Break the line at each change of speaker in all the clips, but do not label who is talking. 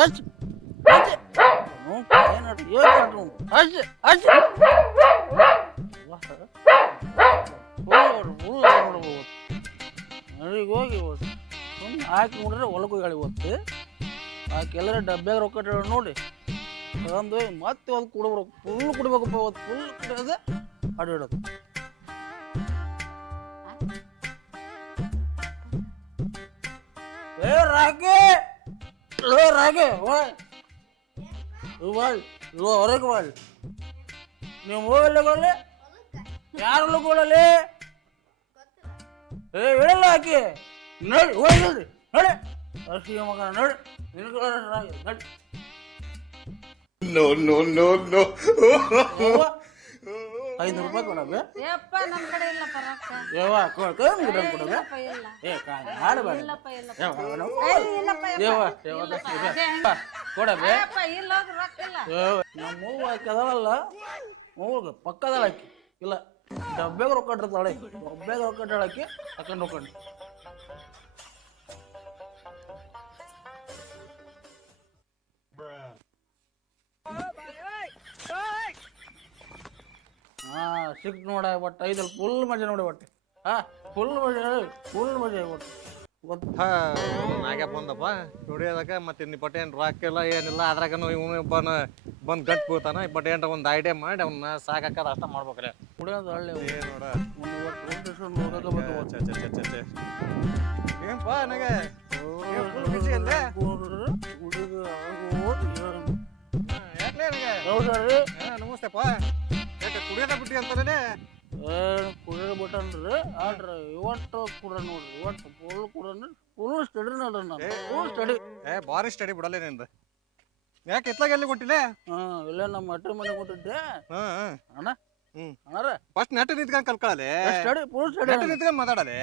ಹಚ್ ಹಚ್ ನೋವು ಕಾಯ ನಡ್ರಿ ಏನ್ ಕಾಟ್ರು ಅವ್ನು? ಹಚ್ ಹಚ್ ನಡಿಗೆ ಹೋಗಿ ಹಾಕಿ ನೋಡ್ರೆ ಹೊಲಕ್ಕೆ ಹೋಗಿ ಇವತ್ತು ಆಕೆ ಎಲ್ಲರ ಡಬ್ಬ್ಯಾಗ ರೊಕ್ಕ ನೋಡಿ ತಗೊಂಡು ಮತ್ತೆ ಅದು ಕುಡ್ಬೇಕು ಫುಲ್ ಕುಡ್ಬೇಕಪ್ಪ ಫುಲ್ ಕುಡಿಯೋದು ಅಡಿ ಇಡೋದು ಏ ಏ ರಾಗಿ ಓಯ್ ಬಾಳ್ ಲೋ ಹೊರಗೆ ಬಾಳ್ ನೀವು ಹೋಗಲ್ಲ ಗೋಳಿ ಯಾರು ಗೋಳಲ್ಲಿ ಏ ಹೇಳಲ್ಲ ಆಕಿ. ನೋಡಿ ಹೋಗಿ ನಡಿ ನಡಿ. ಅರ್ಶಿಗೆ ಮಗ ನಡಿ. ನಿನಗೆ ರಾಗಿ ನಡಿ.
No, no, no, no.
ಐನೂರು ರೂಪಾಯಿ ಕೊಡಬೆ
ಯಪ್ಪ ನಮ್ಮ ಕಡೆ ಇಲ್ಲಪ್ಪ ರೊಕ್ಕ.
ಯವ್ವ ಕಮ್ಮಿ ಗಿಡ
ಇಲ್ಲಪ್ಪ ಇಲ್ಲ.
ಏ ಕಾ ಮಾಡಬೇಡ
ಇಲ್ಲಪ್ಪ ಇಲ್ಲಪ್ಪ.
ಯವ್ವ ನಾವು-
ಇಲ್ಲಪ್ಪ ಯಪ್ಪ.
ಯವ್ವ ಯವ್ವ
ಇಲ್ಲ ಹೋಗಿ ರೊಕ್ಕ ಇಲ್ಲ.
ಯವ್ವ, ನಮ್ಮ ಅವ್ವ ಅವ್ಗ ಪಕ್ಕದಳ ಇಲ್ಲ ಡಬ್ಬೆಗೆ ರೊಕ್ಕ ಇಟ್ಟಿರ್ತಾಳೆ. ಡಬ್ಬೆಗೆ ರೊಕ್ಕ ಇಟ್ಟಾಳ ಆಕಿ ಹಾಕೊಂಡು ಹೋಗ್ಕೊಂಡು ಹಾ ಸಿಕ್ತು ನೋಡ ಒಟ್ಟು ಐದಲ್ಲಿ ಫುಲ್ ಮಜಾ ನೋಡಿ ಒಟ್ಟು. ಹಾ ಫುಲ್ ಮಜಾ ಫುಲ್ ಮಜಾ ಒಟ್ಟು. ಗೊತ್ತ.
ಹಾ ನಾಗೆ ಬಂದಪ್ಪ. ದುಡಿಯೋದಕ್ಕೆ ಮತ್ತೆ ಇನ್ನು ಬಟ್ ಏನು ರೊಕ್ಕ ಇಲ್ಲ ಏನಿಲ್ಲ. ಅದ್ರಾಗನು ಇವನು ಒಬ್ಬನ ಬಂದು ಗಟ್ ಬೀಳ್ತಾನ. ಬಟ್ ಏನ್ರ ಒಂದು ಐಡಿಯಾ ಮಾಡಿ ಅವನ್ನ ಸಾಕಾಕದ ಅಷ್ಟ ಮಾಡ್ಬೇಕ್ರೆ.
ಕುಡಿಯೋದು ಹಳ್ಳಿ
ನೋಡ. ಏನಪ್ಪ ನನಗೆ? ನಮಸ್ತೆಪ್ಪ. ಬಿಟ್ಟಿ ಅಂತಾನೆ.
ಏನು ಕುಡಿಯೋದು ಬಿಟ್ಟನ್ರಿ ಆಡ್ರಿ ಇವತ್ತು ಕುಡ ನೋಡ್ರಿ ಇವತ್ತು ಫುಲ್ ಕುಡ ಫುಲ್ ಸ್ಟಡಿ ನೋಡ್ರಿ ನಾನು ಫುಲ್ ಸ್ಟಡಿ
ಏ ಭಾರಿ ಸ್ಟಡಿ ಬಿಡಲ್ಲ ನಿಂದು. ಯಾಕೆ ಇತ್ಲಾಗ ಎಲ್ಲಿ ಕೊಟ್ಟಿಲ್ಲ
ಹಾಂ ಇಲ್ಲೇ ನಮ್ಮ ಅಟ್ಟ ಮನೆ ಕೊಟ್ಟಿದ್ದೆ
ಹ್ಮ್.
ಅಣ್ಣ
ಫಸ್ಟ್ ನೆಟ್ ನಿಂತ್ಕೊಂಡ್ ಕಲ್ಕೊಳ್ಳಲೆ
ಸ್ಟಡಿ ಫುಲ್ ಸ್ಟಡಿ
ನೆಟ್ ನಿಂತ್ಕೊಂಡ್ ಮಾತಾಡಲೆ?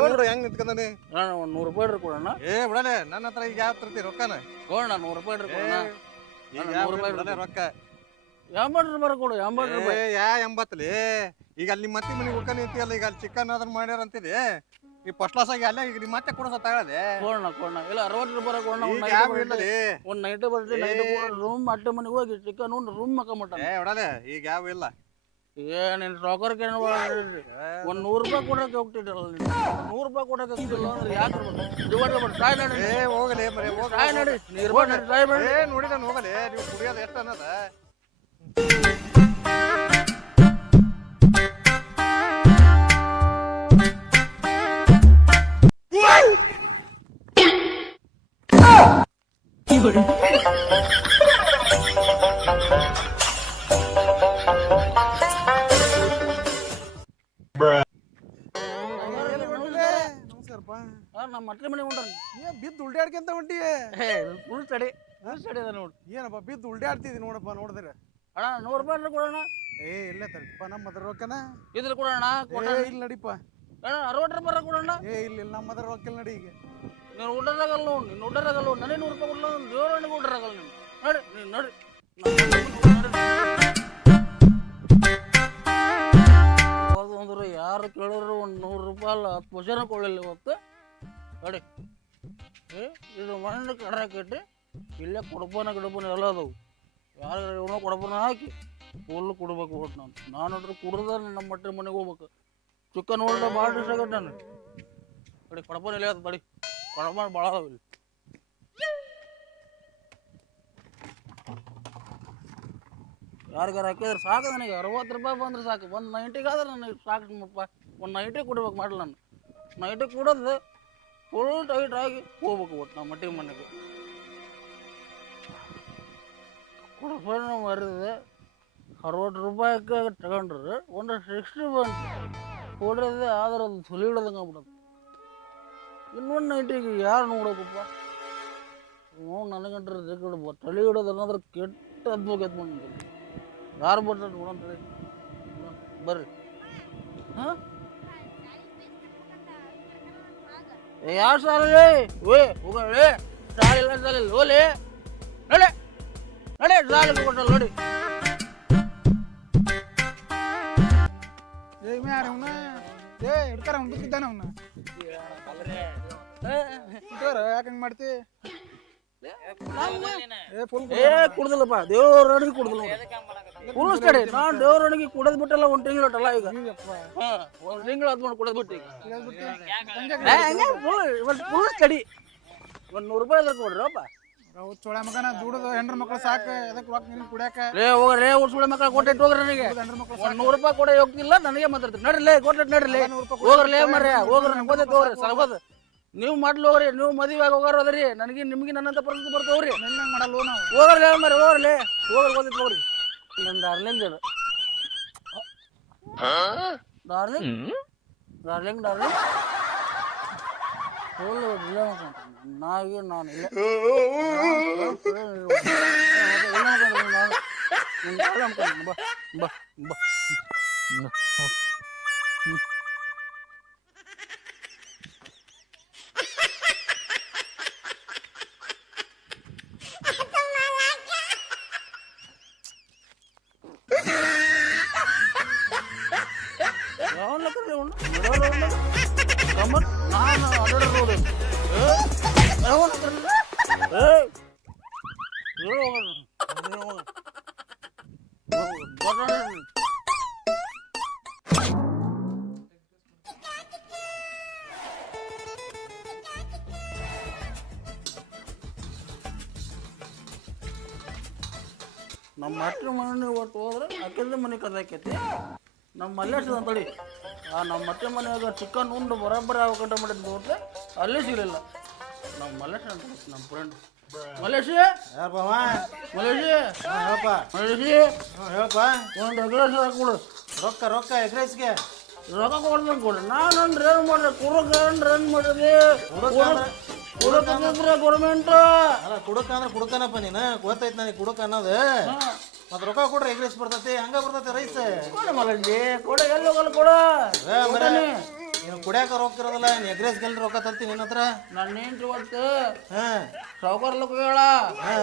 ನೋಡು ಹೆಂಗ್ ನಿಂತ್ಕೊಂಡಾನೆ
ಅಣ್ಣ ಒಂದು ನೂರು ರೂಪಾಯಿ ಕೊಡೋಣ
ಏ ಬಿಡಲೆ ನನ್ನ ಹತ್ರ ಈಗ ಯಾವ ತರ್ತಿ ರೊಕ್ಕನ?
ಕೊಡೋಣ ನೂರು ರೂಪಾಯಿ ಕೊಡೋಣ
ಈಗ
ನಾನು ನೂರು ರೂಪಾಯಿ
ರೊಕ್ಕ?
ಎಂಬತ್ತು ರೂಪಾಯಿ ಕೊಡು ಎಂಬತ್ತು
ಏ,
ರೂಪಾಯಿ.
ಯಾ ಎಂಬತ್ತಲಿ ಈಗ ಅಲ್ಲಿ ಮತ್ತೆ ಮನೆಗೆ ಉಳ್ಕ ನಿಂತಿಯಲ್ಲ ಈಗ ಅಲ್ಲಿ ಚಿಕನ್ ಅದನ್ನ ಮಾಡ್ಯಾರ ಅಂತಿದೆ ಈ ಫಸ್ಟ್ ಕ್ಲಾಸ್ ಆಗಿ ಅಲ್ಲೇ ಈಗ ನಿಮ್ಮ ಮತ್ತೆ ಕೊಡೋ ತಗೊಳ್ಳಲೆ
ಕೊಡೋಣ ಕೊಡೋಣ ಇಲ್ಲ ಅರವತ್ತು ರೂಪಾಯಿ ಕೊಡೋಣ ಒಂದು
ಈಗ
ನೈಟ್
ಯಾವ ಇಲ್ಲಲಿ
ಒಂದು ನೈಟ್ ಬರ್ತೀವಿ ನೈಟ್ ರೂಮ್ ಅಟ್ಟೆ ಮನೆಗೆ ಹೋಗಿ ಚಿಕನ್ ಉಂಡು ರೂಮ್ ಮಕ್ಕಮಟ್ಟ
ಏ ಈಗ ಯಾವ ಇಲ್ಲ
ಏನಿನ್ ರೊಕ್ಕರ್ಗೆ ಏನು ಒಂದು ನೂರು ರೂಪಾಯಿ ಕೊಡಕ್ಕೆ ಹೋಗ್ತಿದ್ರಲ್ಲ ನೀನು. ನೂರು ರೂಪಾಯಿ ಕೊಡಕ್ಕೆ ಹೋಗ್ತಿಲ್ಲ ಅಂದ್ರೆ ಯಾಕೆ ಡಿವೈಡ್ ಮಾಡಿ ಟ್ರೈ ನೋಡಿ
ಏ ಹೋಗಲಿ ಮರೆ ಹೋಗ
ಟ್ರೈ ನೋಡಿ ನೀರು ಟ್ರೈ ಮಾಡಿ.
ಏ ನೋಡಿದ ಹೋಗಲಿ ನೀವು ಕುಡಿಯೋದು ಎಷ್ಟು ಅನ್ನದ.
ನಮಸ್ಕಾರಪ್ಪ
ಹಾಂ ನಮ್ಮ ಅಟ್ಲೆ ಮನೆಗೆ ಉಂಡ್ರಿ
ಏ ಬಿದ್ದು ಉಲ್ಟಾಡ್ಕೊಂತ ಹೊಂಟಿ
ಹೇ ಫುಲ್ ಸ್ಟಡಿ ಫುಲ್ ಸ್ಟಡಿ ಅದ ನೋಡಿ
ಏನಪ್ಪ ಬಿದ್ದು ಉಲ್ಟಾಡ್ತಿದ್ದಿ ನೋಡಪ್ಪ ನೋಡಿದ್ರೆ
ಅಣ್ಣ ನೂರು ರೂಪಾಯಿ ಕೊಡೋಣ.
ಏ ಇಲ್ಲ ತಡಿಪ್ಪ ನಮ್ಮ ಅದ್ರ ರೊಕ್ಕನ
ಇದ್ರ ಕೊಡೋಣ ಕೊಡ
ಏ ಇಲ್ಲ ನಡಿಪ್ಪ
ಅಣ್ಣ ಅರವತ್ತು ರೂಪಾಯಿ ಕೊಡೋಣ.
ಏ ಇಲ್ಲ ಇಲ್ಲ ನಮ್ಮ ಅದ್ರ ರೊಕ್ಕ ನಡಿ ಈಗ.
ನೀನು ನೋಡಿ ನೀನು ನೋಡಿ. ನನಗೆ ನೂರು ರೂಪಾಯಿ ಕೊಡಲ್ಲ ದೇವರಣ್ಣಿಗೆ ಊಟರಾಗಲ್ಲ ನೀನು ನೋಡಿ ನೀನು ನೋಡಿ. ಅಂದ್ರೆ ಯಾರು ಕೇಳಿದ್ರು ಒಂದು ನೂರು ರೂಪಾಯಿ ಅಲ್ಲ ಹತ್ತು ಪೈಸೆನ ಕೊಡಲಿಲ್ಲ ಇವತ್ತು. ನೋಡಿ. ಏ ಇದು ಮಣ್ಣು ಕಡ್ರಾಕಿಟ್ಟು ಇಲ್ಲೇ ಕೊಡಪನ ಗಿಡಪನ ಎಲ್ಲ ಅದಾವು. ಯಾರು ಇವನ ಕೊಡಪನ ಹಾಕಿ ಫುಲ್ ಕೊಡ್ಬೇಕು ಒಟ್ಟು ನಾನು. ನಾನು ನೋಡ್ರಿ ಕುಡ್ದ ನಮ್ಮ ಮಟ್ಟೆ ಮನೆಗೆ ಹೋಗ್ಬೇಕು. ಚುಕ್ಕ ನೋಡಿದ್ರೆ ಭಾಳ ಡಿಸ್ ಆಗತ್ತೆ ನಾನು ಕಡಿ ಕೊಡಪನ ಇಲ್ಲ ಅದು ತಡಿ ಕೊಡಪನ ಭಾಳ ಅದಾವ ಇಲ್ಲಿ. ಯಾರಿಗಾರ ಹಾಕಿದ್ರೆ ಸಾಕು ನನಗೆ. ಅರವತ್ತು ರೂಪಾಯಿ ಬಂದ್ರೆ ಸಾಕು. ಒಂದು ನೈಂಟಿಗೆ ಆದ್ರೆ ನನಗೆ ಸಾಕು ನಿಮ್ಮಪ್ಪ ಒಂದು ನೈಂಟಿ ಕೊಡ್ಬೇಕು ಮಾಡಲಿ ನಾನು. ನೈಂಟಿ ಕೊಡೋದು ಫುಲ್ ಟೈಟ್ ಆಗಿ ಹೋಗ್ಬೇಕು ಒಟ್ಟು, ನಮ್ಮ ಮಟ್ಟಿಗೆ ಮನೆಗೆ. ಕೊಡಪ್ಪ ನಾವು ಮರಿದೆ ಅರವತ್ತು ರೂಪಾಯಿಗೆ ತಗೊಂಡ್ರೆ ಒಂದು ಸಿಕ್ಸ್ಟಿ ಬಂತು ಕೊಡ್ರದೆ ಆದ್ರೆ ಅದು ಸುಲಿ ಹಿಡ್ದಂಗೆ ಆಗ್ಬಿಡೋದು ಇನ್ನೊಂದು ನೈಟಿಗೆ ಯಾರು ನೋಡೋಕಪ್ಪ ಹ್ಞೂ ನನಗಂಟ್ರೆ ಜಗಳ ತಲೆ ಹಿಡೋದು ಅನ್ನೋದ್ರ ಕೆಟ್ಟ ಅದ್ಭುತ ಬಂದು ಯಾರು ಬರ್ತಾರೆ ನೋಡೋಣ ತಡಿ ನೋಡೋಣ, ಬರ್ರಿ ಹಾಂ ಯಾರು ಸಾಲೇ ಓಯ್ ಹೋಗಲೇ ಸಾಲಿಲ್ಲ ಸಾಲಿಲ್ಲ ಓಲೆ ನಡೆ ನಡೆ ಸಾಲಿಗೆ ಕೊಟ್ಟಲ್ಲ ನೋಡಿ
ಏ ಮ್ಯಾರ ಅವನ ಏ ಹಿಡ್ತಾರ ಅವ್ನು ಬಿದ್ದಿದ್ದಾನ ಅವನ ಇಟ್ಟೋರ ಯಾಕೆ ಹಂಗೆ ಮಾಡ್ತಿ ಏ ಫುಲ್
ಏ ಕುಡ್ದಿಲ್ಲಪ್ಪ ದೇವ್ರ ಅಡಿಗೆ ಕುಡ್ದಿಲ್ಲ ಫುಲ್ ಸ್ಟಡಿ ನಾನು ದೇವ್ರ ಅಡಿಗೆ ಕುಡಿದ್ ಬಿಟ್ಟಲ್ಲ ಒಂದು ತಿಂಗಳು ಇಟ್ಟಲ್ಲ ಈಗ ಹಾ ಒಂದು ತಿಂಗಳು ಆದ್ ಮಾಡಿ ಕುಡಿದ್ ಬಿಟ್ಟು ಈಗ ಫುಲ್ ಫುಲ್ ಸ್ಟಡಿ ಒಂದು ನೂರು ರೂಪಾಯಿ ಅದಕ್ಕೆ ಕೊಡ್ರಪ್ಪ
ಚೋಳ ಮಗನ ದುಡದು ಹೆಂಡ್ರ ಮಕ್ಳು ಸಾಕು ಅದಕ್ಕೆ ರೊಕ್ಕ ನಿನ್ ಕುಡಿಯಾಕ?
ರೇ ಹೋಗ್ರಿ ಉಳ್ಸುಳೆ ಮಕ್ಕಳ ಕೊಟ್ಟಿಟ್ಟು ಹೋಗ್ರಿ ನನಗೆ.
ಹೆಂಡ್ರ ಮಕ್ಳು
ಒಂದು ನೂರು ರೂಪಾಯಿ ಕೊಡ ಹೋಗ್ತಿಲ್ಲ ನನಗೆ ಮಾತಾಡ್ತೀನಿ ನಡ್ರಿ ಕೊಟ್ಟಿಟ್ಟು ನಡ್ರಿ ಹೋಗ್ರಲೇ ಹೋಗ್ರಿ ನಂಗೆ ಗೊತ್ತೈತೆ ಹೋಗ್ರಿ ಸಲಗೋದು ನೀವು ಮಾಡ್ಲಿ ಹೋಗ್ರಿ ನೀವು ಮದುವೆ ಆಗಿ ಹೋಗಾರ ಅದರಿ ನನಗೆ ನಿಮಗೆ ನನ್ನಂತ ಪರಿಸ್ಥಿತಿ ಬರ್ತಾವ್ರಿ
ನಿನ್ನ ಮಾಡಲ್ಲ ನಾವು?
ಹೋಗ್ರಲೇ ಮರ್ಯ ಹೋಗ್ರಲೇ ಹೋಗ್ರಿ ಗೊತ್ತೈತೆ ಹೋಗ್ರಿ ನನ್ನ ಡಾರ್ಲಿಂಗ್ ಅದು ಡಾರ್ಲಿಂಗ್? Darling darling. ಫುಲ್ ಇಲ್ಲ ನಾಗಿ ನಾನು ಇಲ್ಲ ಬಾ ನಮ್ಮ ಅಟ್ಟ ಮನೆ ಒಟ್ಟು ಹೋದ್ರೆ ಅಕ್ಕಿಂದ ಮನೆ ಕದಾಕೈತಿ ನಮ್ಮ ಮಲ್ಲೇಶದ ಅಂತೇಳಿ ಆ ನಮ್ಮ ಅತ್ತೆ ಮನೆಯಾಗ ಚಿಕನ್ ಉಂಡು ಬರೋಬ್ಬರಿ ಆಗಂಟ ಮಾಡಿದ್ದು ಹೋದ್ರೆ ಅಲ್ಲೇ ಸಿಗಲಿಲ್ಲ. ನಮ್ಮ ಮಲ್ಲೇಶ್ ಅಂತ ನಮ್ಮ ಫ್ರೆಂಡ್ ಮಲೇಶಿ
ಯಾರಪ್ಪ
ಮಲೇಶಿ
ಹೇಳಪ್ಪ
ಮಲೇಶಿ
ಹೇಳಪ್ಪ
ಒಂದು ಅಗ್ರೆಸ್ ಹಾಕೊಡು.
ರೊಕ್ಕ ರೊಕ್ಕ ಎಗ್ರೆಸ್ಗೆ
ರೊಕ್ಕ ಕೊಡ್ದಂಗೆ ಕೊಡು. ನಾನು ಅಂದ್ರೆ ಏನು ಮಾಡಿದೆ ಕುಡಕ ಅಂದ್ರೆ ಏನು ಮಾಡಿದೆ ಕುಡಕಿದ್ರೆ ಗೌರ್ಮೆಂಟ್
ಅಲ್ಲ ಕುಡಕ ಅಂದ್ರೆ ಕುಡಕನಪ್ಪ ನೀನು. ಗೊತ್ತೈತಿ ನನಗೆ ಕುಡಕ ಅನ್ನೋದು. ಮತ್ತೆ ರೊಕ್ಕ ಕೊಡ್ರಿ ಎಗ್ರೆಸ್ ಬರ್ತೈತಿ ಹಂಗ ಬರ್ತೈತಿ ರೈಸ್.
ಕೊಡು ಮಲೇಶಿ ಕೊಡು ಎಲ್ಲಿ ಹೋಗಲ್ಲ ಕೊಡ.
ನೀನು ಕುಡಿಯಾಕ ರೊಕ್ಕ ಇರೋದಿಲ್ಲ ನೀನು ಎಗ್ರೆಸ್ ಗೆಲ್ ರೊಕ್ಕ ತರ್ತೀನಿ ನಿನ್ನ ಹತ್ರ?
ನನ್ನ ಏನ್ರಿ ಒಟ್ಟು
ಹಾಂ.
ಲೋಕ ಹೇಳ.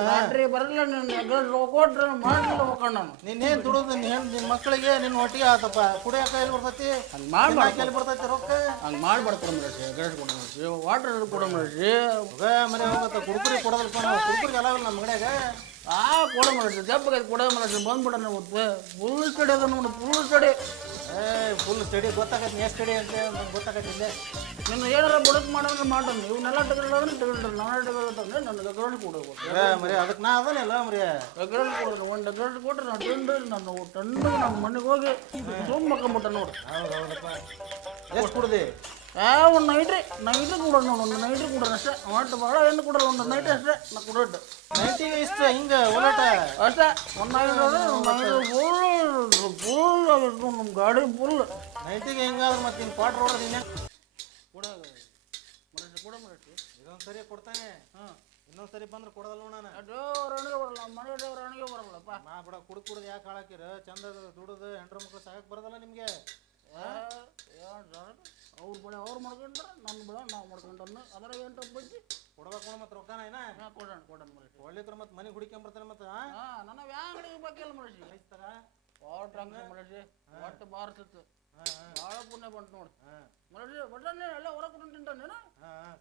ಬ್ಯಾಟ್ರಿ ಬರಲ್ಲ ನಿನ್ನ ಅಗ್ರೆಸ್ ಕೊಟ್ರೆ ಮಾಡಲಿಲ್ಲ ಹೋಗ್ಕೊಂಡು ನಾನು
ನಿನ್ನೇನು ದುಡಿದು ನಿನ್ನ ನಿನ್ನ ಮಕ್ಕಳಿಗೆ ನಿನ್ನ ಒಟ್ಟಿಗೆ ಆತಪ್ಪ. ಕುಡಿಯಾಕ ಎಲ್ಲಿ ಬರ್ತೈತಿ?
ಹಂಗೆ
ತಿನ್ನಾಕ ಎಲ್ಲಿ ಬರ್ತೈತಿ ರೊಕ್ಕ?
ಹಂಗೆ ಮಾಡ್ಬಾರ್ದು ಕೊಡ ಮರೇಶಿ ಅಗ್ರೆಸ್ ಕೊಡ ಮರೇಶಿ ವಾಟರ್ ಕೊಡ ಮರೇಶಿ
ಹೋಗ ಮನೆ ಹೋಗುತ್ತೆ. ಕುಡ್ಕುರಿ ಕೊಡೋದಲ್ಪ ನಾವು ಕುಡುಕರಿಗೆ ನಮ್ಮ ಮನ್ಯಾಗ.
ಆ ಕೊಡ ಮನಸ್ಸು ದಪ್ಪಗೆ ಕೊಡ ಮನಸ್ಸು ಬಂದ್ಬಿಡ ಇವತ್ತು ಫುಲ್ ಸ್ಟಡಿ ಅದ ನೋಡಿ ಫುಲ್ ಸ್ಟಡಿ
ಏ ಫುಲ್ ಸ್ಟಡಿ ಗೊತ್ತಾಗತ್ತೆ ಎಷ್ಟು ಸ್ಟಡಿ ಅಂತ ಗೊತ್ತಾಗತ್ತಿಲ್ಲ
ನಿನ್ನ ಏನಾರ ಬುಡಕ್ ಮಾಡೋದ್ರೆ ಮಾಡೋಣ ಇವನ್ನೆಲ್ಲ ತಗೊಳ್ಳೋದ್ರೆ ತಗೊಂಡ್ರೆ ನಾನು ತಗೊಂಡ್ರೆ ನನ್ನ ಅಗ್ರೆಸ್ ಕೊಡಬೇಕು
ಮರಿ ಅದಕ್ಕೆ ನಾ ಅದನ್ನೆಲ್ಲ ಮರಿ
ಅಗ್ರೆಸ್ ಕೊಡ್ರಿ ಒಂದು ಅಗ್ರೆಸ್ ಕೊಟ್ರೆ ನಾನು ತಿಂದು ನಾನು ತಂದು ನಮ್ಮ ಮನೆಗೆ ಹೋಗಿ ತುಂಬ ಮಕ್ಕಂಬಿಟ್ಟ ನೋಡಿ.
ಹೌದು ಹೌದಪ್ಪ ಎಷ್ಟು ಕುಡ್ದಿ?
ಆ ಒಂದು ನೈಟ್ರಿ ನೈಟ್ರಿ ಕೊಡೋಣ ನೋಡಿ ಒಂದು ನೈಟ್ರಿ ಕೊಡೋಣ ಅಷ್ಟೇ ಒಟ್ಟು ಭಾಳ ಏನು ಕೊಡಲ್ಲ ಒಂದು ನೈಟ್ ಅಷ್ಟೇ ನಾ ಕೊಡೋದು
ನೈಟಿಗೆ ಇಷ್ಟು ಹಿಂಗೆ ಓಲಾಟ
ಅಷ್ಟೇ ಒಂದು ನೈಟ್ ಫುಲ್ ಫುಲ್ ಆಗಿತ್ತು ನಮ್ಮ ಗಾಡಿ ಫುಲ್
ನೈಟಿಗೆ ಹಿಂಗಾದ್ರೆ ಮತ್ತೆ ನಿನ್ನ ಪಾಟ್ ರೋಡ್ ನೀನೆ
ಕೊಡ ಮರಸಿ ಕೊಡ ಮರಸಿ
ಇದೊಂದು ಸರಿ ಕೊಡ್ತಾನೆ
ಹಾಂ
ಇನ್ನೊಂದು ಸರಿ ಬಂದ್ರೆ ಕೊಡೋದಲ್ಲ ನಾನು
ದೇವ್ರಣಿಗೆ ಬರಲ್ಲ ನಮ್ಮ ಮನೆ ದೇವ್ರಣಿಗೆ ಬರಲ್ಲಪ್ಪ
ನಾ ಬಿಡ ಕುಡ್ ಕುಡ್ದು ಯಾಕೆ ಹಾಳಾಕಿರ ಚಂದ ದುಡಿದು ಹೆಂಡ್ರ ಮಕ್ಳು ಸಾಕಕ್ಕೆ ಬರೋದಲ್ಲ ನಿಮಗೆ
ಅವ್ರ ಬೆಳೆ ಅವ್ರು ಮಾಡ್ಕೊಂಡ್ರೆ ನನ್ನ ಬೆಳೆ ನಾವು ಮಾಡ್ಕೊಂಡ್ರೆ ಅದರ ಏನು ಐತಿ?
ಕೊಡ್ಬೇಕು ಮತ್ತೆ ರೊಕ್ಕನ ಏನ?
ಕೊಡೋಣ ಕೊಡೋಣ ಮರಸಿ
ಕೊಡ್ಲಿತ್ರ ಮತ್ತೆ ಮನೆ ಹುಡುಕೊಂಬರ್ತಾನೆ ಮತ್ತೆ
ಹಾಂ ನನ್ನ ವ್ಯಾಂಗಡಿ ಬೇಕಿಲ್ಲ ಮರಸಿ
ಆಯ್ತಾರ
ಒಟ್ಟು ಹಂಗೆ? ಮರಸಿ ಒಟ್ಟು
ಹಾಂ
ಭಾಳ ಪುಣ್ಯ ಬಂತು ನೋಡಿ. ಮರಸಿ ಬಟ್ಟನೆ ಎಲ್ಲ ಹೊರಗೆ ತಿಂತಾನೇನು
ಹಾಂ.